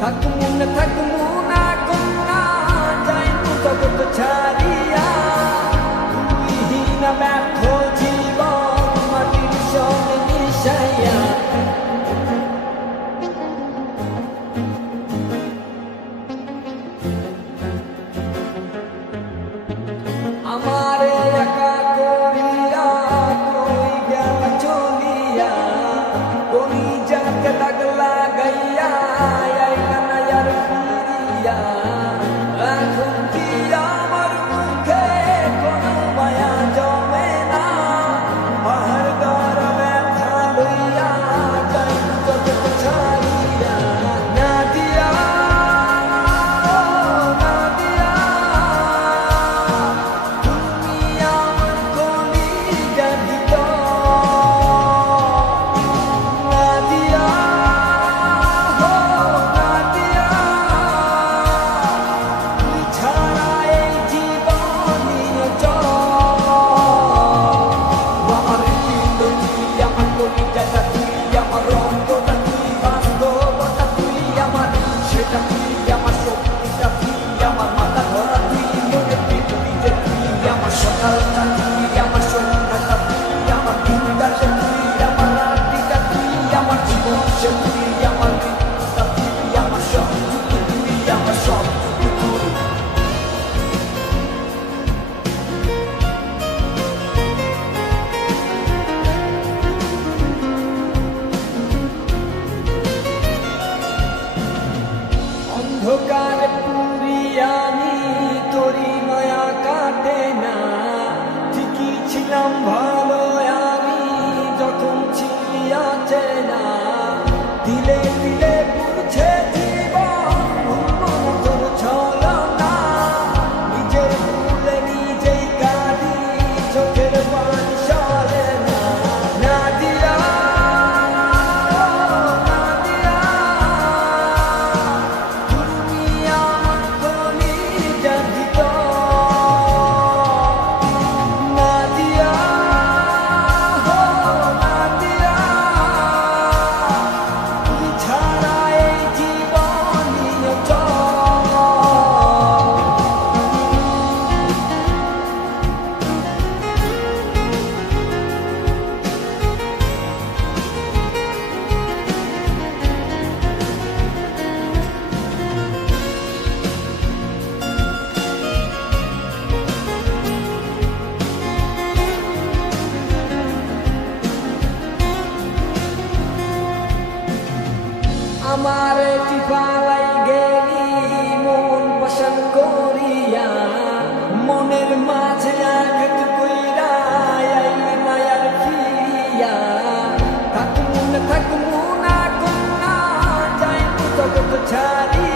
থাকমু না কন্যা যাইমু জগৎ ছাড়িয়া তুইহীন ব্যর্থ জীবন মাটির সঙ্গে মিশাইয়া আমারে একা করিয়া কই গেল চলিয়া কলিজাকে দাগ লাগাইয়া আইলা না আর ফিরিয়া এখন কি আমার মুখে কোনো মায়া জমে না পাহাড় গড় ব্যথা লইয়া যাই জগৎ ছাড়িয়া না দিয়া অন্ধকার পুরিয়ানি তোরি মায়া কাটে না ঠিকই ছিলাম ভালো আমি যখন ছিলি অচেনা দিলে দিলে পুড়ছে জীবন মন তোর ছলনা নিজের ভুলে নিজেই কাঁদি চোখের পানি সরে না না দিয়া আমারে টিপালাই গেলি মন পছন্দ করিয়া মনের মাঝে আঘাত কইরা আইলি না আর ফিরিয়া থাকমু না কন্যা যাইমু জগৎ ছাড়িয়া